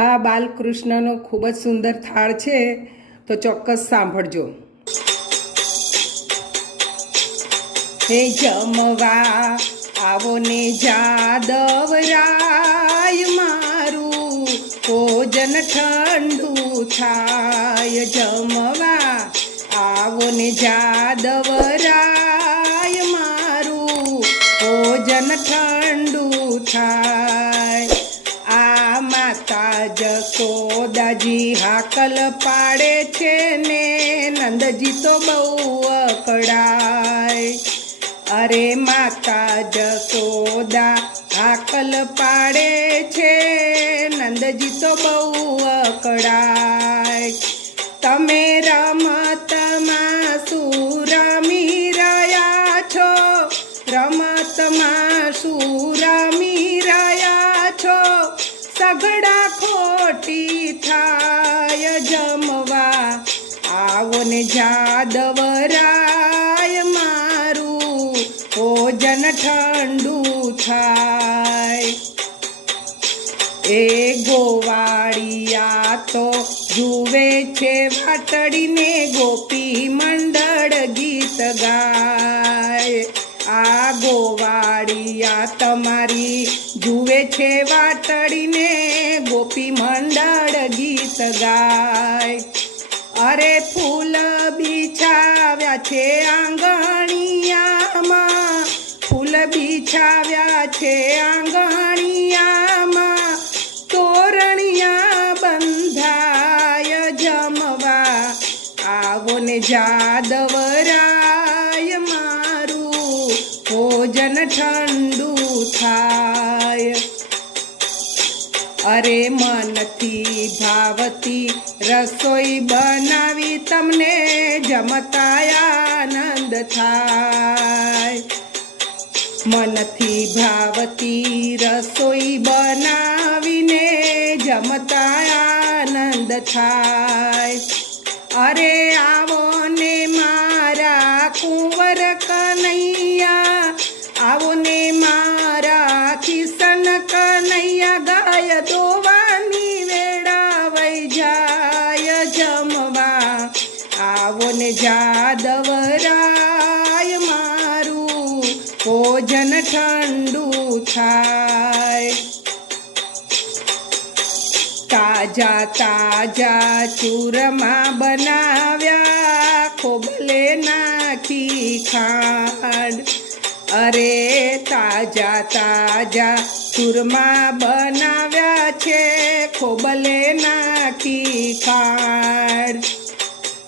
આ બાલકૃષ્ણનો ખૂબ જ સુંદર થાળ છે, તો ચોક્કસ સાંભળજો. હે જમવા આવો ને જાદવરાય, મારું ભોજન ઠંડુ થાય. જમવા આવો ને જાદવરાય, મારું ભોજન ઠંડુ થાય. આ માતા જશોદાજી હાકલ પાડે છે ને નંદજી તો બહુ અકળાય. અરે માતા જશોદા હાકલ પાડે છે, નંદજી તો બહુ અકળાય. તમે રમતમાં શું રમી રહ્યા છો? રમતમાં શું રમી રહ્યા છો? સગડા ખોટી થાય. જમવા આવો ને જાદવરાય, મારું ભોજન ઠંડુ થાય. એ ગોવાળિયા તો જુએ છે વાટડીને, ગોપી મંડળ ગીત ગાય. આ ગોવાળિયા તમારી જુએ છે વાટડીને, ગોપી મંડળ ગીત ગાય. અરે ફૂલ બિછાવ્યા છે આંગણિયામાં, ફૂલ બિછાવ્યા છે આંગણિયામાં, તોરણિયા બંધાય. જમવા આવો ને જાદવરાય, મારું ભોજન ઠંડુ થાય. અરે મનથી ભાવતી રસોઈ બનાવી, તમને જમતા આનંદ થાય. મનથી ભાવતી રસોઈ બનાવીને જમતા આનંદ થાય. અરે આવો ને મારા કુંવર કનૈયા, આવો ને મારા કિશન કનૈયા, ગાય દોવાની વેળા વઈ જાય. જમવા આવો ને જાદવરાય, મારું ભોજન ઠંડુ થાય. તાજા તાજા ચૂરમા બનાવ્યા, ખોબલે નાખી ખાંડ. અરે તાજા તાજા ચૂરમા બનાવ્યા છે, ખોબલે નાખી ખાંડ.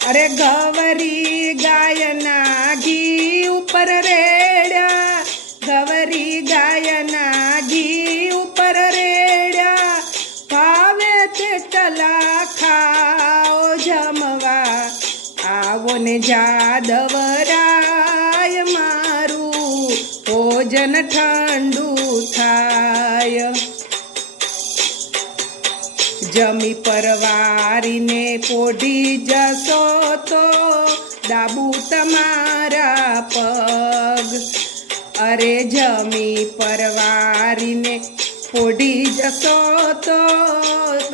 અરે ગવરી ગાયના ઘી ઉપર રેડ્યા, ગવરી ગાયના ઘી ઉપર રેડ્યા, ભાવે તેટલા ખાઓ. જમવા આવો ને જાદવરાય, મારું ભોજન ઠંડુ થાય. જમી પરવારીને પોઢી જશો તો દાબુ તમારા પગ. અરે જમી પરવારીને પોઢી જશો તો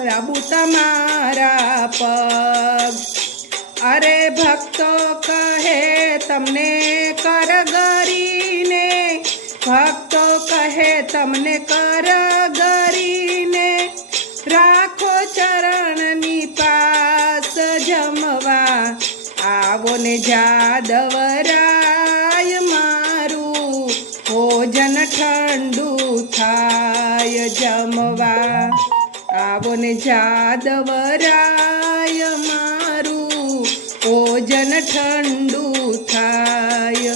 દાબુ તમારા પગ. અરે ભક્તો કહે તમને કરગરીને, ભક્તો કહે તમને કરગરીને, રાખો ચરણની પાસ. જમવા આવો ને જાદવરાય, મારું ભોજન ઠંડુ થાય. જમવા આવો ને જાદવરાય, મારું ભોજન ઠંડુ થાય.